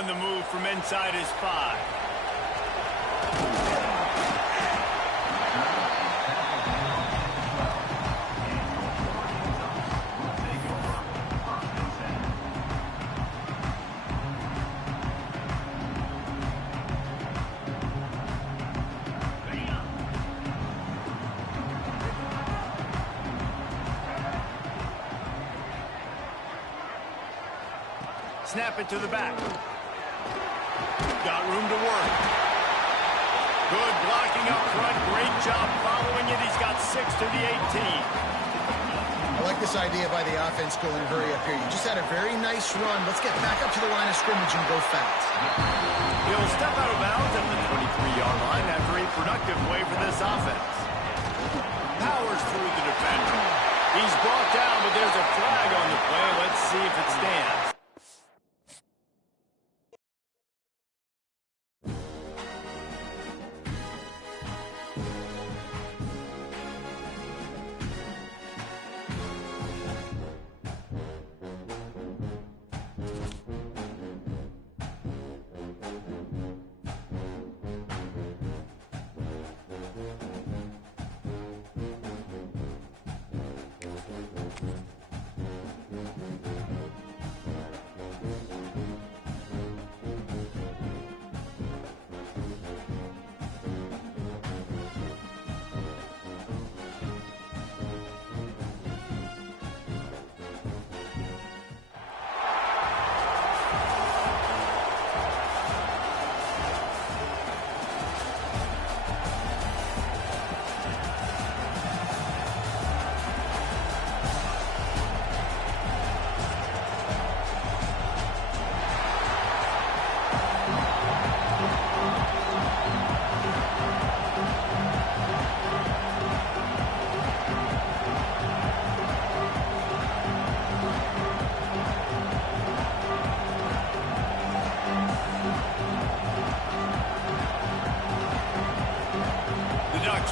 on the move from inside his 5. Snap it to the back. Got room to work. Good blocking up front. Great job following it. He's got 6 to the 18. I like this idea by the offense going hurry up here. You just had a very nice run. Let's get back up to the line of scrimmage and go fast. He'll step out of bounds at the 23-yard line after a productive play for this offense. Powers through the defender. He's brought down, but there's a flag on the play. Let's see if it stands.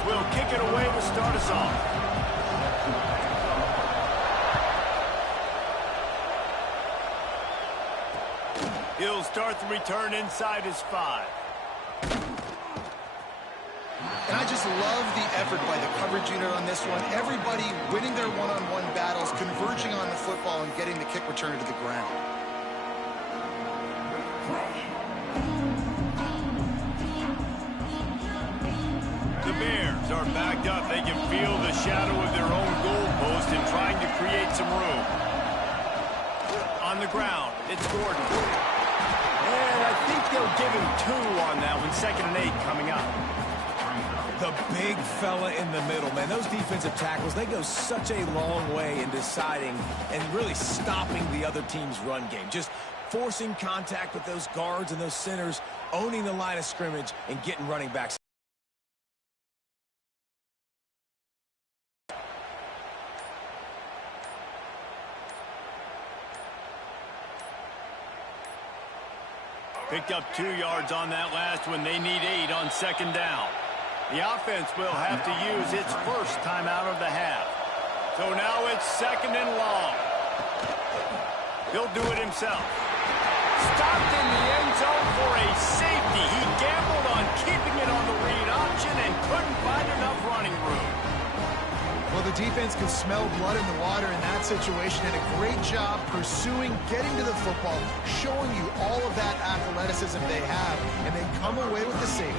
Will kick it away to start us off. He'll start the return inside his 5. And I just love the effort by the coverage unit on this one. Everybody winning their one-on-one battles, converging on the football, and getting the kick return to the ground. The Bears are backed up. They can feel the shadow of their own goalpost and trying to create some room. On the ground, it's Gordon. And I think they'll give him 2 on that one. 2nd and 8 coming up. The big fella in the middle, man. Those defensive tackles, they go such a long way in deciding and really stopping the other team's run game. Just forcing contact with those guards and those centers, owning the line of scrimmage, and getting running backs. Picked up 2 yards on that last one. They need 8 on 2nd down. The offense will have to use its first timeout of the half. So now it's 2nd and long. He'll do it himself. Stopped in the end zone for a safety. He gambled on keeping it on the read option and couldn't find enough running room. Well, the defense could smell blood in the water in that situation, and a great job pursuing, getting to the football, showing you all of that athleticism they have, and they come away with the safety.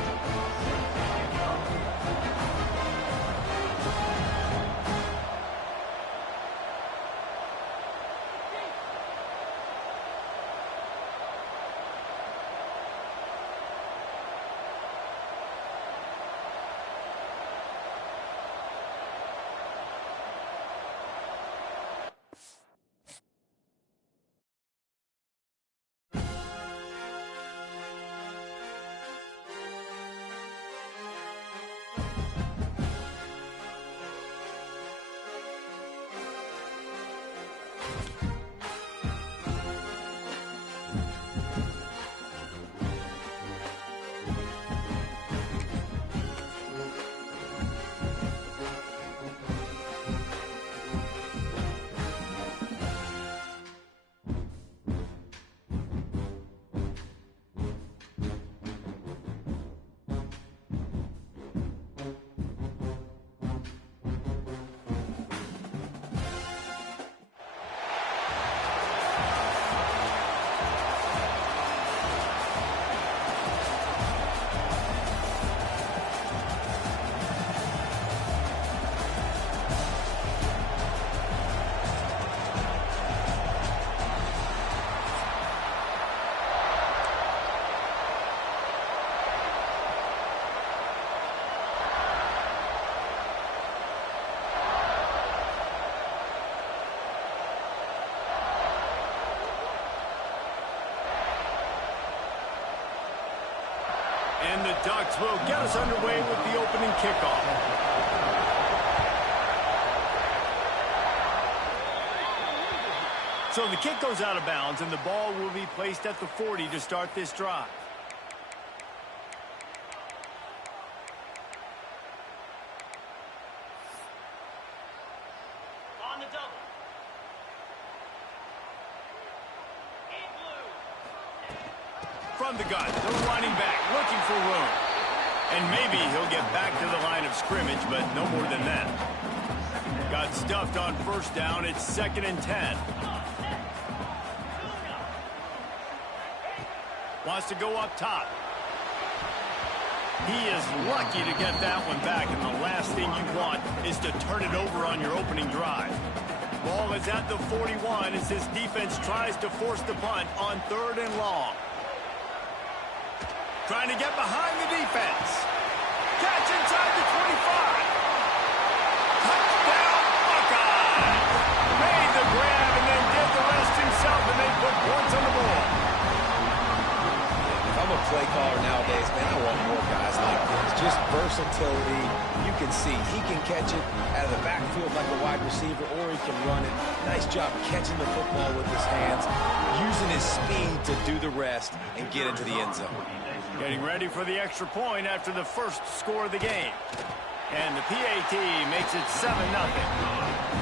And the Ducks will get us underway with the opening kickoff. So the kick goes out of bounds, and the ball will be placed at the 40 to start this drive. On the double. From the gun, the running back looking for room. And maybe he'll get back to the line of scrimmage, but no more than that. Got stuffed on first down. It's 2nd and 10. Wants to go up top. He is lucky to get that one back, and the last thing you want is to turn it over on your opening drive. Ball is at the 41 as his defense tries to force the punt on 3rd and long. Trying to get behind the defense. Catch inside the 25. Touchdown, Buckeyes! Made the grab and then did the rest himself, and they put points on the board. If I'm a play caller nowadays, man, I want more guys like this. Just versatility. You can see he can catch it out of the backfield like a wide receiver, or he can run it. Nice job catching the football with his hands, using his speed to do the rest and get into the end zone. Getting ready for the extra point after the first score of the game. And the PAT makes it 7-0.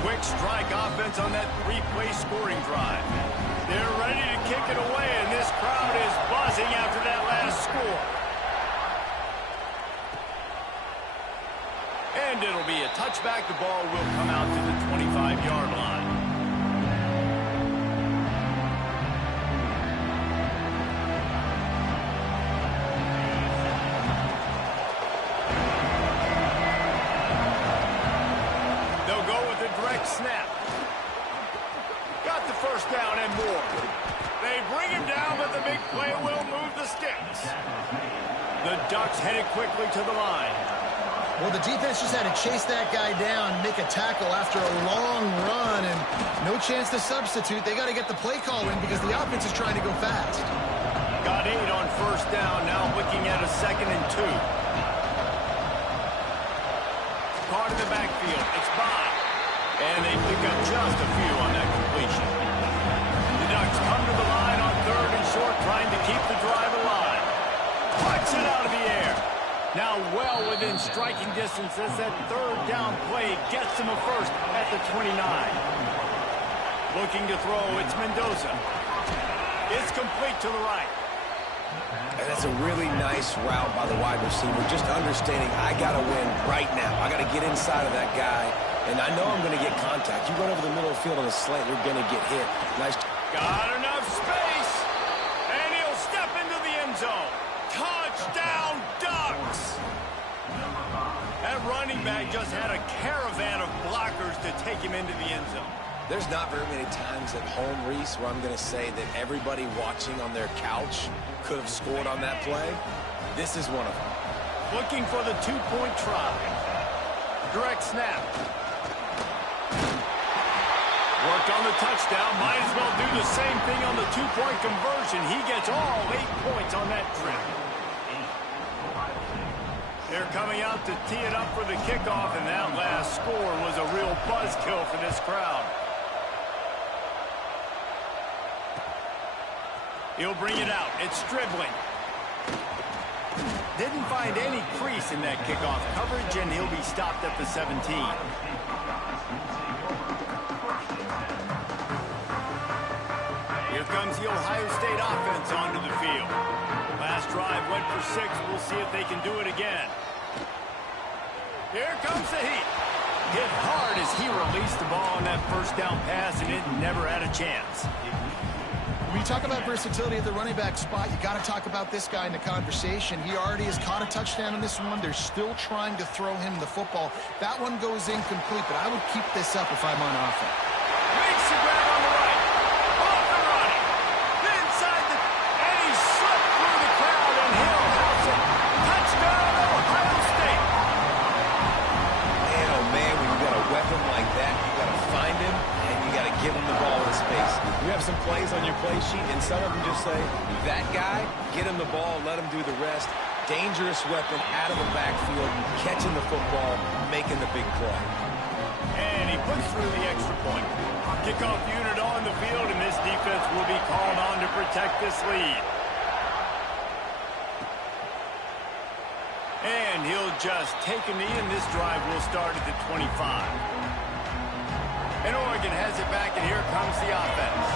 Quick strike offense on that 3-play scoring drive. They're ready to kick it away, and this crowd is buzzing after that last score. And it'll be a touchback. The ball will come out to the 25-yard line. Snap. Got the first down and more. They bring him down, but the big play will move the sticks. The Ducks headed quickly to the line. Well, the defense just had to chase that guy down, make a tackle after a long run, and no chance to substitute. They got to get the play call in because the offense is trying to go fast. Got 8 on first down, now looking at a 2nd and 2. Caught in the backfield. It's by. And they pick up just a few on that completion. The Ducks come to the line on 3rd and short, trying to keep the drive alive. Puts it out of the air. Now well within striking distance as that 3rd down play gets him a first at the 29. Looking to throw, it's Mendoza. It's complete to the right. And that's a really nice route by the wide receiver, just understanding I got to win right now. I got to get inside of that guy, and I know I'm going to get contact. You run over the middle of the field on a slant, you're going to get hit. Nice. Got enough space, and he'll step into the end zone. Touchdown, Ducks! That running back just had a caravan of blockers to take him into the end zone. There's not very many times at home, Reese, where I'm going to say that everybody watching on their couch could have scored on that play. This is one of them. Looking for the 2-point try. Direct snap. Worked on the touchdown. Might as well do the same thing on the 2-point conversion. He gets all 8 points on that trip. They're coming out to tee it up for the kickoff, and that last score was a real buzzkill for this crowd. He'll bring it out. It's dribbling. Didn't find any crease in that kickoff coverage, and he'll be stopped at the 17. Here comes the Ohio State offense onto the field. Last drive went for 6. We'll see if they can do it again. Here comes the heat. Hit hard as he released the ball on that first down pass, and it never had a chance. When you talk about versatility at the running back spot, you got to talk about this guy in the conversation. He already has caught a touchdown in this one. They're still trying to throw him the football. That one goes incomplete, but I would keep this up if I'm on offense. Makes the grab on the right. Off and running. Inside the... And he slipped through the crowd, and he'll house it. Touchdown, Ohio State. Man, oh man, when you got a weapon like that, you got to find him, and you got to give him the ball in space. You have some plays on your play sheet, and some of them just say, that guy, get him the ball, let him do the rest. dangerous weapon out of the backfield, catching the football, making the big play. And he puts through the extra point. Kickoff unit on the field, and this defense will be called on to protect this lead. And he'll just take a knee, and this drive will start at the 25. And Oregon has it back, and here comes the offense.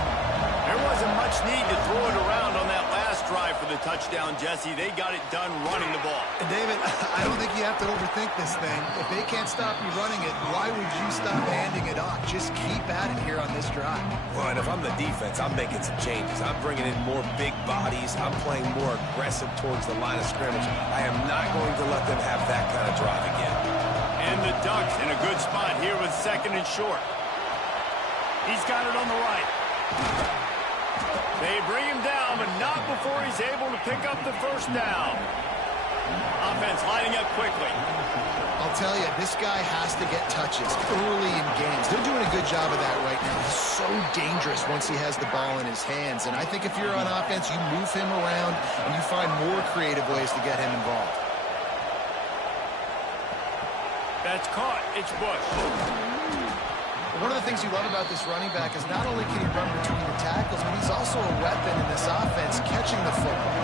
There wasn't much need to throw it around on that last drive for the touchdown, Jesse. They got it done running the ball. And David, I don't think you have to overthink this thing. If they can't stop you running it, why would you stop handing it off? Just keep at it here on this drive. Well, and if I'm the defense, I'm making some changes. I'm bringing in more big bodies. I'm playing more aggressive towards the line of scrimmage. I am not going to let them have that kind of drive again. And the Ducks in a good spot here with second and short. He's got it on the right. They bring him down, but not before he's able to pick up the first down. Offense lining up quickly. I'll tell you, this guy has to get touches early in games. They're doing a good job of that right now. He's so dangerous once he has the ball in his hands. And I think if you're on offense, you move him around and you find more creative ways to get him involved. That's caught. It's Bush. One of the things you love about this running back is not only can he run between the tackles, but he's also a weapon in this offense catching the football.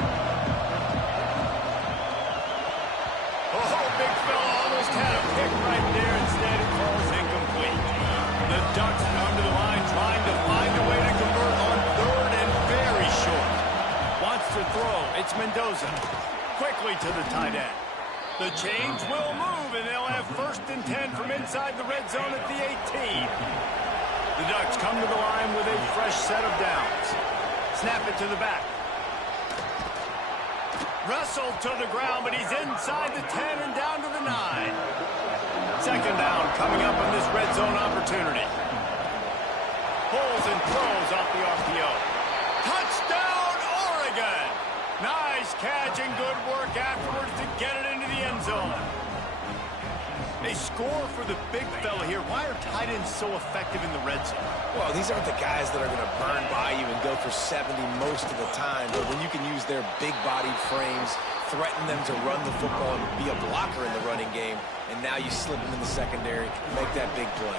Oh, big fella almost had a pick right there. Instead, it falls incomplete. The Ducks come to the line trying to find a way to convert on third and very short. Wants to throw. It's Mendoza. Quickly to the tight end. The chains will move, and they'll have first and 10 from inside the red zone at the 18. The Ducks come to the line with a fresh set of downs. Snap it to the back. Wrestled to the ground, but he's inside the 10 and down to the 9. Second down coming up on this red zone opportunity. Pulls and throws off the RPO. Touchdown, Oregon! Nice catch and good work afterwards to get it into the end zone. They score for the big fella here. Why are tight ends so effective in the red zone? Well, these aren't the guys that are going to burn by you and go for 70 most of the time. But when you can use their big-bodied frames, threaten them to run the football and be a blocker in the running game, and now you slip them in the secondary, make that big play.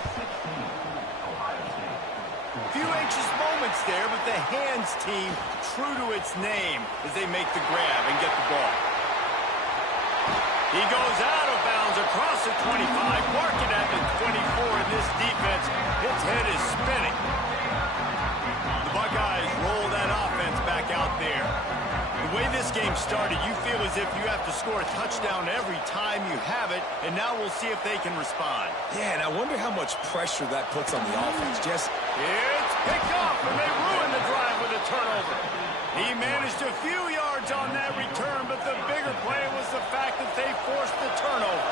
Few anxious moments there, but the hands team true to its name as they make the grab and get the ball. He goes out of bounds across the 25, marking at the 24, and this defense, its head is spinning. The Buckeyes roll that offense back out there. The way this game started, you feel as if you have to score a touchdown every time you have it, and now we'll see if they can respond. Yeah, and I wonder how much pressure that puts on the offense. Just It's picked off, and they ruin the drive with a turnover. He managed a few yards on that return, but the bigger play was the fact that they forced the turnover.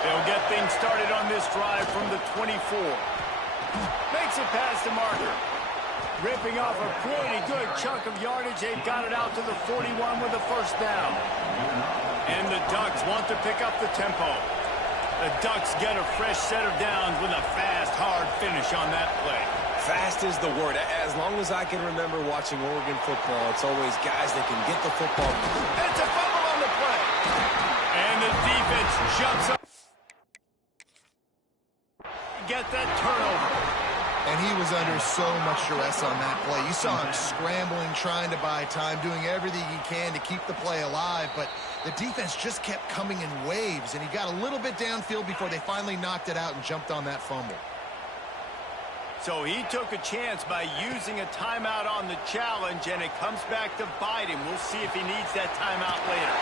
They'll get things started on this drive from the 24. Makes it past the marker. Ripping off a pretty good chunk of yardage. They've got it out to the 41 with a first down. And the Ducks want to pick up the tempo. The Ducks get a fresh set of downs with a fast, hard finish on that play. fast is the word. As long as I can remember watching Oregon football, it's always guys that can get the football. It's a fumble on the play. And the defense jumps up. Get that turnover. And he was under so much duress on that play. You saw him scrambling, trying to buy time, doing everything he can to keep the play alive. But the defense just kept coming in waves, and he got a little bit downfield before they finally knocked it out and jumped on that fumble. So he took a chance by using a timeout on the challenge, and it comes back to bite him. We'll see if he needs that timeout later.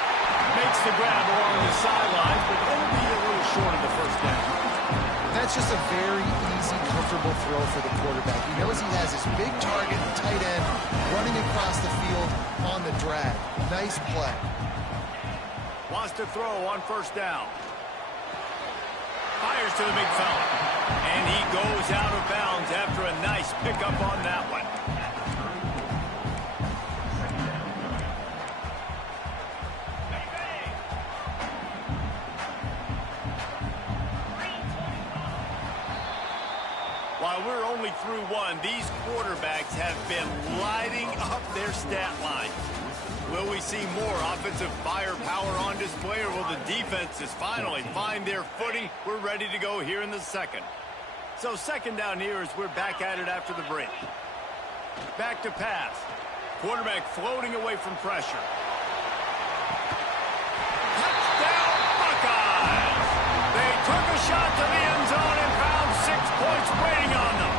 Makes the grab along the sidelines, but it'll be a little short of the first down. That's just a very easy, comfortable throw for the quarterback. He knows he has his big target, tight end, running across the field on the drag. Nice play. Wants to throw on first down. Fires to the big fella. And he goes out of bounds after a nice pickup on that one. While we're only through one, these quarterbacks have been lighting up their stat line. Will we see more offensive firepower on display, or will the defenses finally find their footing? We're ready to go here in the second. So second down here as we're back at it after the break. Back to pass. Quarterback floating away from pressure. Touchdown, Buckeyes! They took a shot to the end zone and found 6 points waiting on them.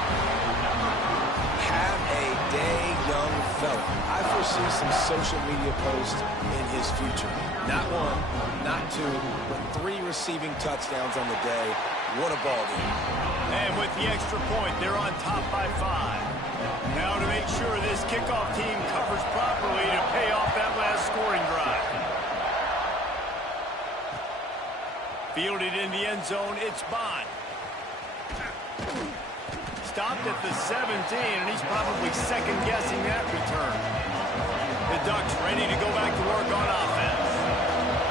Have a day, young fella. I foresee some social media posts in his future. Not 1, not 2, but 3 receiving touchdowns on the day. What a ball game. And with the extra point, they're on top by 5. Now to make sure this kickoff team covers properly to pay off that last scoring drive. Fielded in the end zone, it's Bond. Stopped at the 17, and he's probably second-guessing that return. The Ducks ready to go back to work on offense.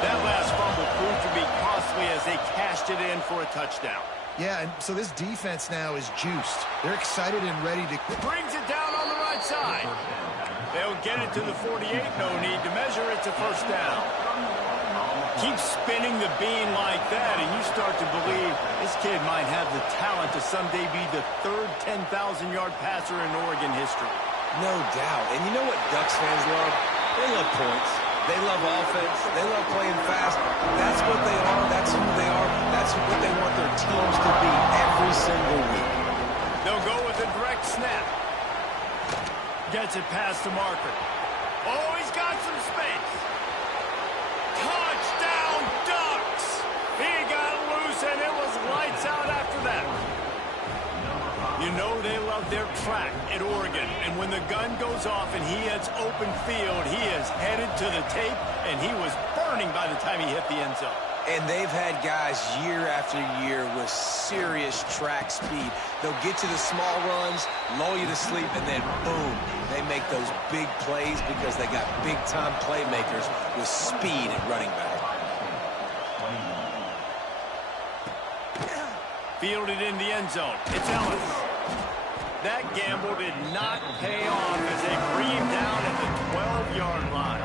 That last fumble proved to be costly as they cashed it in for a touchdown. Yeah, and so this defense now is juiced. They're excited and ready to... Brings it down on the right side. They'll get it to the 48, no need to measure. It's a first down. Keep spinning the bean like that, and you start to believe this kid might have the talent to someday be the third 10,000-yard passer in Oregon history. No doubt. And you know what Ducks fans love? They love points. They love offense. They love playing fast. That's what they are. That's who they are. That's what they want their teams to be every single week. They'll go with a direct snap. Gets it past the marker. Oh, he's got some space. Touchdown, Ducks! He got loose, and it was lights out after that. You know they love their track at Oregon, and when the gun goes off and he hits open field, he is headed to the tape, and he was burning by the time he hit the end zone. And they've had guys year after year with serious track speed. They'll get to the small runs, lull you to sleep, and then boom, they make those big plays because they got big-time playmakers with speed at running back. Fielded in the end zone. It's Ellis. That gamble did not pay off as they bring him down at the 12-yard line.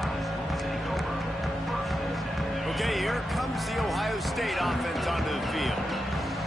Okay, here comes the Ohio State offense onto the field.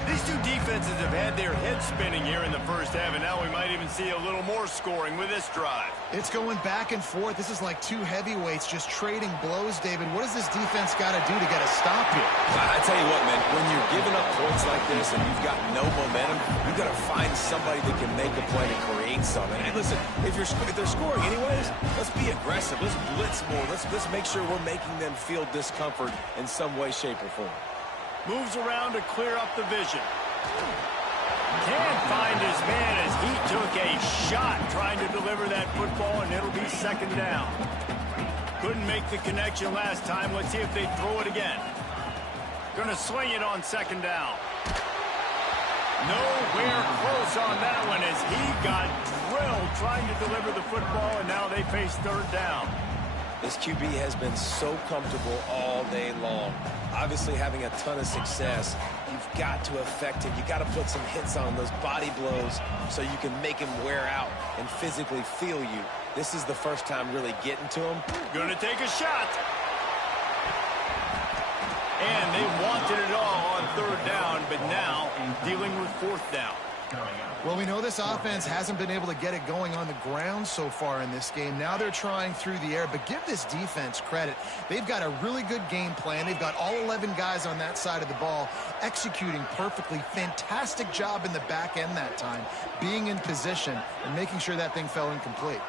These two defenses have had their heads spinning here in the first half, and now we might even see a little more scoring with this drive. It's going back and forth. This is like two heavyweights just trading blows, David. What does this defense got to do to get a stop here? I tell you what, man, when you're giving up points like this and you've got no momentum, you've got to find somebody that can make a play and create something. And listen, if they're scoring anyways, let's be aggressive. Let's blitz more. Let's make sure we're making them feel discomfort in some way, shape, or form. Moves around to clear up the vision. Can't find his man as he took a shot trying to deliver that football, and it'll be second down. Couldn't make the connection last time. Let's see if they throw it again. Gonna swing it on second down. Nowhere close on that one as he got drilled trying to deliver the football, and now they face third down. This QB has been so comfortable all day long. Obviously having a ton of success. You've got to affect him. You've got to put some hits on those body blows so you can make him wear out and physically feel you. This is the first time really getting to him. Gonna take a shot. And they wanted it all on third down, but now dealing with fourth down. Well, we know this offense hasn't been able to get it going on the ground so far in this game. Now they're trying through the air, but give this defense credit. They've got a really good game plan. They've got all 11 guys on that side of the ball executing perfectly. Fantastic job in the back end that time, being in position and making sure that thing fell incomplete.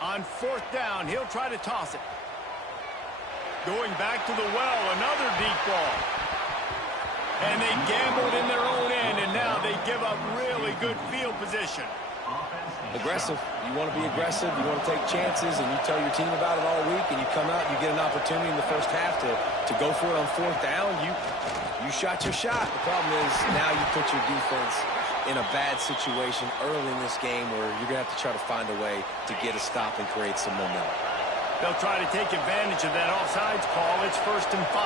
On fourth down, he'll try to toss it. Going back to the well, another deep ball. And they gambled in their own end, and now they give up really good field position. Aggressive. You want to be aggressive. You want to take chances, and you tell your team about it all week, and you come out and you get an opportunity in the first half to go for it on fourth down. You shot your shot. The problem is now you put your defense in a bad situation early in this game where you're going to have to try to find a way to get a stop and create some momentum. They'll try to take advantage of that offsides call. It's 1st and 5.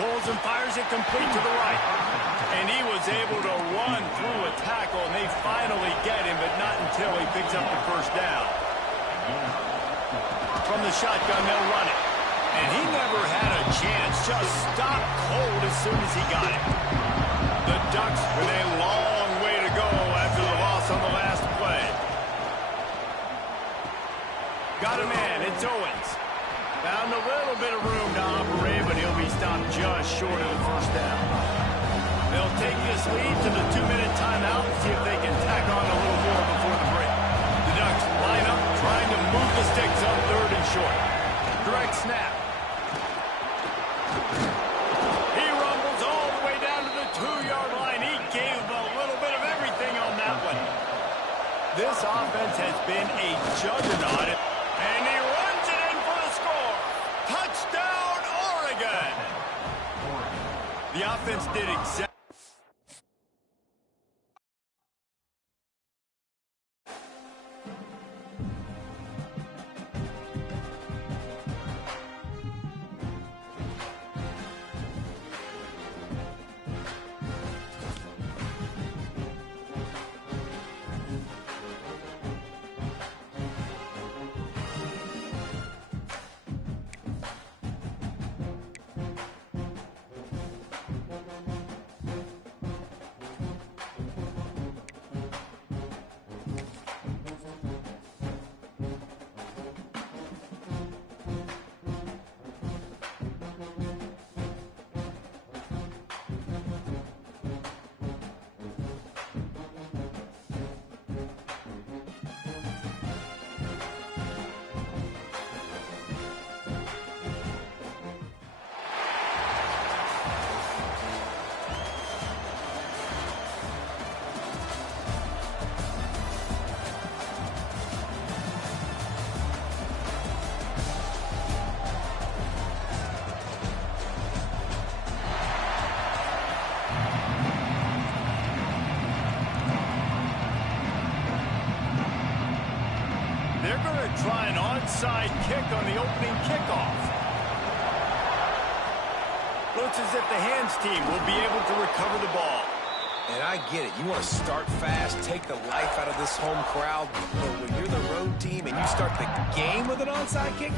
Pulls and fires it complete to the right. And he was able to run through a tackle, and they finally get him, but not until he picks up the first down. From the shotgun, they'll run it. And he never had a chance, just stopped cold as soon as he got it. The Ducks with a long way to go after the loss on the last play. Got a man, it's Owens. Found a little bit of room to operate, but he'll be stopped just short of the first down. They'll take this lead to the 2-minute timeout and see if they can tack on a little more before the break. The Ducks line up, trying to move the sticks on 3rd and short. Direct snap. He rumbles all the way down to the 2-yard line. He gave a little bit of everything on that one. This offense has been a juggernaut. And he runs it in for the score. Touchdown, Oregon. The offense did exactly. Try an onside kick on the opening kickoff. Looks as if the hands team will be able to recover the ball. And I get it. You want to start fast, take the life out of this home crowd. But when you're the road team and you start the game with an onside kick,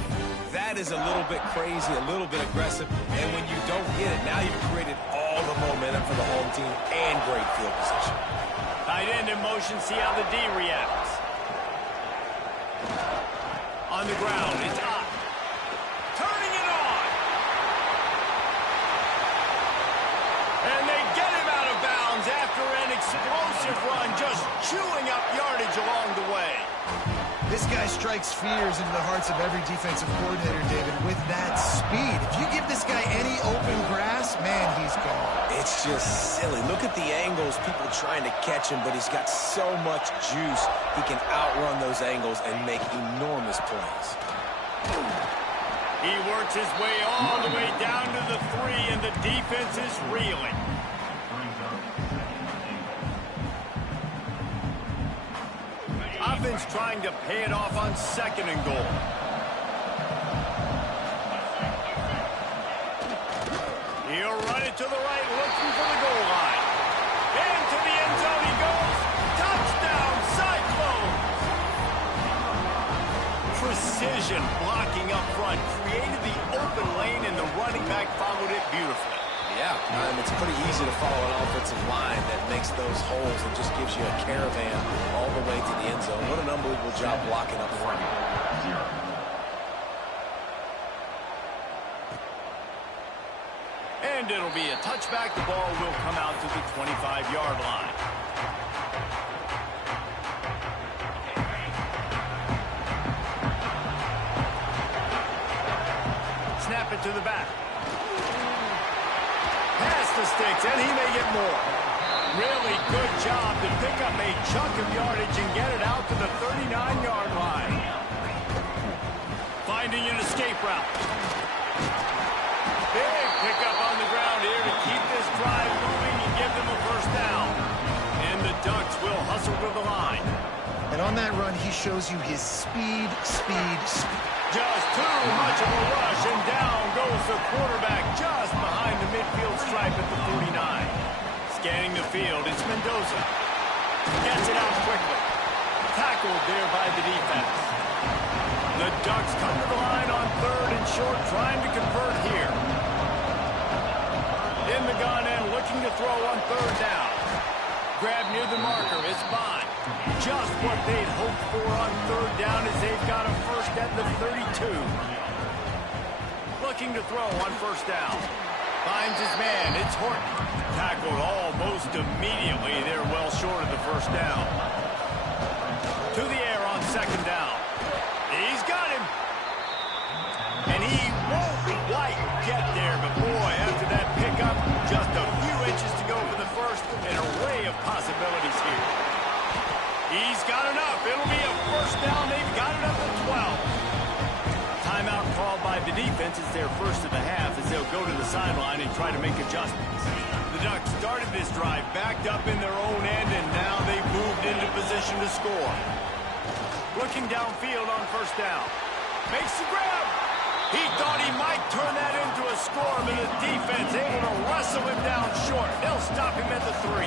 that is a little bit crazy, a little bit aggressive. And when you don't get it, now you've created all the momentum for the home team and great field position. Tight end in motion, see how the D reacts. On the ground, it's up. Turning it on. And they get him out of bounds after an explosive run, just chewing up yardage along the way. This guy strikes fears into the hearts of every defensive coordinator, David, with that speed. If you give this guy any open grass, man, he's gone. It's just silly. Look at the angles, people trying to catch him, but he's got so much juice. He can outrun those angles and make enormous plays. He works his way all the way down to the 3, and the defense is reeling. Offense trying to pay it off on 2nd and goal. He'll run it to the right, looking for the goal line. Into the end zone he goes. Touchdown, Cyclones! Precision blocking up front, created the open lane, and the running back followed it beautifully. Yeah, it's pretty easy to follow an offensive line that makes those holes and just gives you a caravan all the way to the end zone. What an unbelievable job blocking up front. And it'll be a touchback. The ball will come out to the 25-yard line. Snap it to the back. Pass the sticks, and he may get more. Really good job to pick up a chunk of yardage and get it out to the 39-yard line. Finding an escape route. Big pickup on the ground here to keep this drive moving and give them a first down. And the Ducks will hustle to the line. And on that run, he shows you his speed. Just too much of a rush, and down goes the quarterback just behind the midfield stripe at the 49. Scanning the field, it's Mendoza. Gets it out quickly. Tackled there by the defense. The Ducks come to the line on 3rd and short, trying to convert here. In the gun and looking to throw on 3rd down. Grab near the marker, it's Bond. Just what they'd hoped for on 3rd down as they've got a first at the 32. Looking to throw on 1st down. Finds his man, it's Horton. Tackled almost immediately. They're well short of the 1st down. To the air on 2nd down. He's got him. And he won't quite get there, but boy, after that pickup, just a few inches to go for the first, an array of possibilities here. He's got enough. It'll be a 1st down. They've got it up to 12. Timeout called by the defense. It's their first of the half as they'll go to the sideline and try to make adjustments. The Ducks started this drive backed up in their own end, and now they've moved into position to score. Looking downfield on 1st down. Makes the grab. He thought he might turn that into a score, but the defense able to wrestle him down short. They'll stop him at the 3.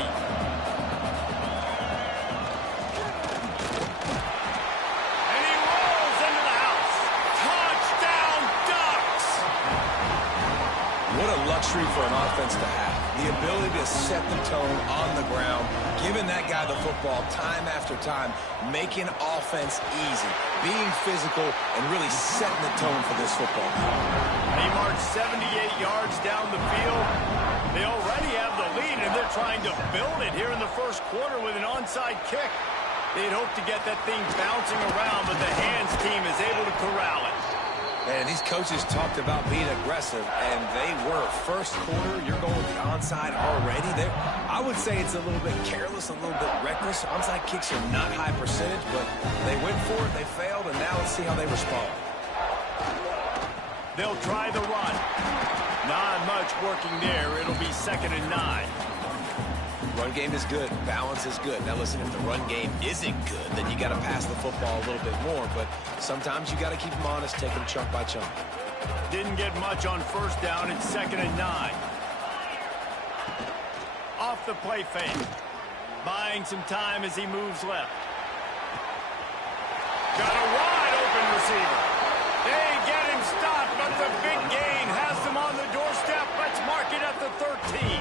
And he rolls into the house. Touchdown, Ducks! What a luxury for an offense to have. The ability to set the tone on the ground, giving that guy the football time after time, making offense easy, being physical, and really setting the tone for this football game. They march 78 yards down the field. They already have the lead, and they're trying to build it here in the 1st quarter with an onside kick. They'd hope to get that thing bouncing around, but the hands team is able to corral it. And these coaches talked about being aggressive, and they were. 1st quarter, you're going with the onside already. I would say it's a little bit careless, a little bit reckless. Onside kicks are not high percentage, but they went for it, they failed, and now let's see how they respond. They'll try the run. Not much working there. It'll be 2nd and 9. Run game is good. Balance is good. Now, listen, if the run game isn't good, then you got to pass the football a little bit more. But sometimes you got to keep them honest, take them chunk by chunk. Didn't get much on 1st down. It's 2nd and 9. Off the play fake. Buying some time as he moves left. Got a wide open receiver. They get him stopped, but the big gain has them on the doorstep. Let's mark it at the 13.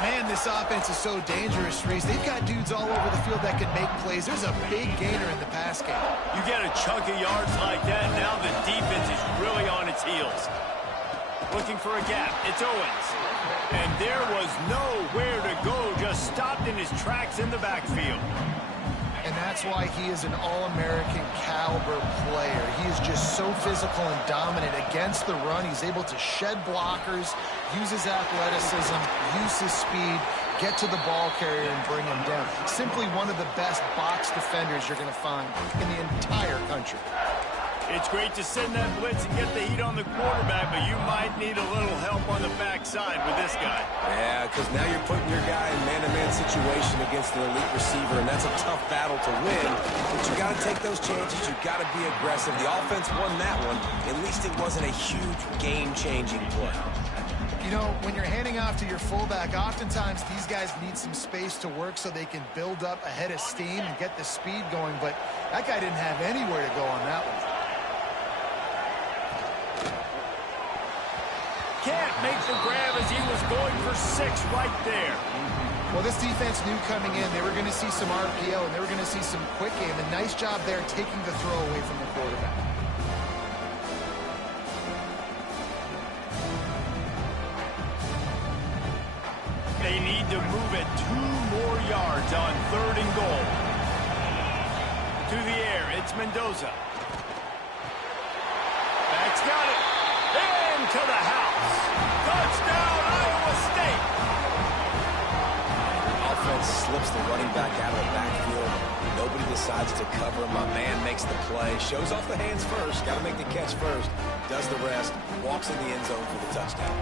Man, this offense is so dangerous, Reese. They've got dudes all over the field that can make plays. There's a big gainer in the pass game. You get a chunk of yards like that, now the defense is really on its heels. Looking for a gap. It's Owens. And there was nowhere to go, just stopped in his tracks in the backfield. And that's why he is an All-American caliber player. He is just so physical and dominant against the run. He's able to shed blockers, use his athleticism, use his speed, get to the ball carrier and bring him down. Simply one of the best box defenders you're going to find in the entire country. It's great to send that blitz and get the heat on the quarterback, but you might need a little help on the backside with this guy. Yeah, because now you're putting your guy in man-to-man situation against an elite receiver, and that's a tough battle to win. But you got to take those chances. You got to be aggressive. The offense won that one. At least it wasn't a huge game-changing play. You know, when you're handing off to your fullback, oftentimes these guys need some space to work so they can build up a head of steam and get the speed going, but that guy didn't have anywhere to go on that one. Can't make the grab as he was going for 6 right there. Well, this defense knew coming in they were going to see some RPO and they were going to see some quick game. A nice job there taking the throw away from the quarterback. They need to move it 2 more yards on 3rd and goal. To the air, it's Mendoza. Back's got it. Into the house. Touchdown, Iowa State. Offense slips the running back out of the backfield. Nobody decides to cover him. My man makes the play. Shows off the hands first. Got to make the catch first. Does the rest. Walks in the end zone for the touchdown.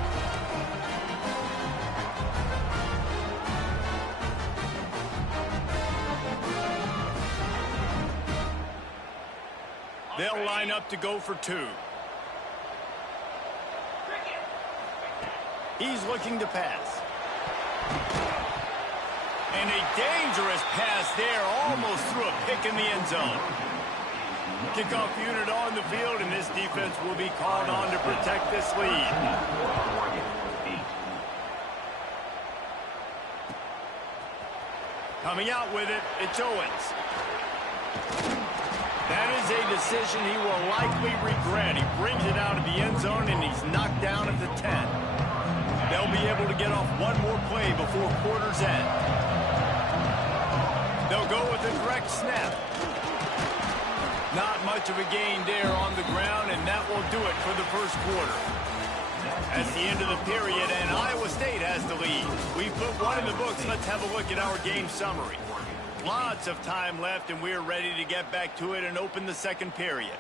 They'll line up to go for 2. He's looking to pass. And a dangerous pass there, almost threw a pick in the end zone. Kickoff unit on the field, and this defense will be called on to protect this lead. Coming out with it, it's Owens. That is a decision he will likely regret. He brings it out of the end zone, and he's knocked down at the 10. They'll be able to get off one more play before quarter's end. They'll go with a direct snap. Not much of a gain there on the ground, and that will do it for the first quarter. That's the end of the period, and Iowa State has the lead. We put one in the books. Let's have a look at our game summary. Lots of time left, and we're ready to get back to it and open the second period.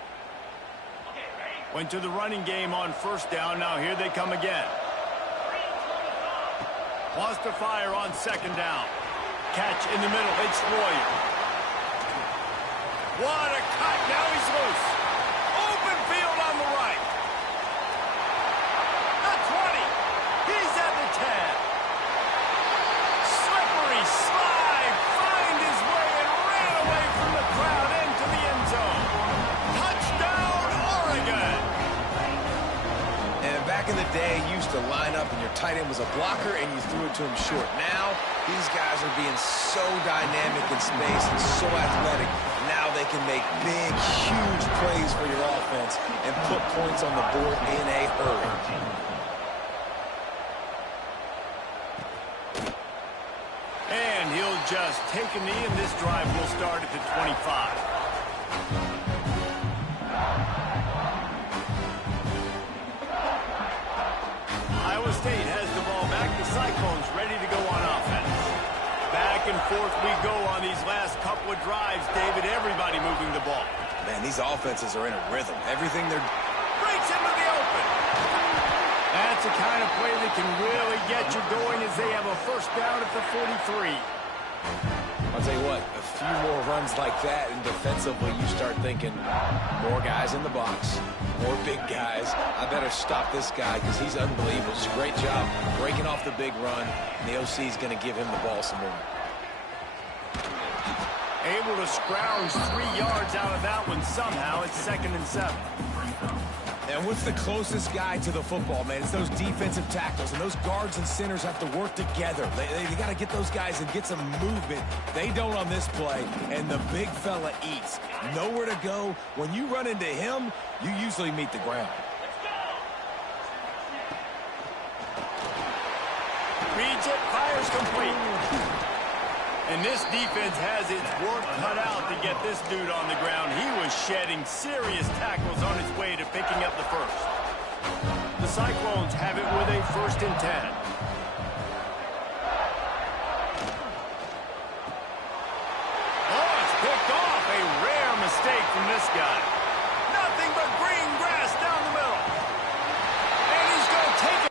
Went to the running game on first down. Now here they come again. Lost to fire on second down. Catch in the middle. It's Royer. What a cut. Now he's loose. Open field on the right. The 20. He's at the 10. Slippery slide. Find his way and ran away from the crowd into the end zone. Touchdown, Oregon. And back in the day, you used to line up and your tight end was a blocker and you threw it to him short. Now, these guys are being so dynamic in space and so athletic. Now they can make big, huge plays for your offense and put points on the board in a hurry. And he'll just take a knee, and this drive will start at the 25. Iowa State has the ball back. The Cyclones ready to go on offense. Back and forth we go on these last couple of drives, David. Everybody moving the ball. Man, these offenses are in a rhythm. Everything they're... Breaks into the open. That's the kind of play that can really get you going as they have a first down at the 43. I'll tell you what, a few more runs like that, and defensively you start thinking, more guys in the box, more big guys. I better stop this guy because he's unbelievable. Just a great job breaking off the big run, and the OC is going to give him the ball some more. Able to scrounge 3 yards out of that one somehow. It's 2nd and 7. And what's the closest guy to the football, man? It's those defensive tackles, and those guards and centers have to work together. They got to get those guys and get some movement. They don't on this play, and the big fella eats. Nowhere to go. When you run into him, you usually meet the ground. Reads it, fires complete. And this defense has its work cut out to get this dude on the ground. He was shedding serious tackles on his way to picking up the first. The Cyclones have it with a 1st and 10. Oh, it's picked off. A rare mistake from this guy. Nothing but green grass down the middle. And he's going to take it.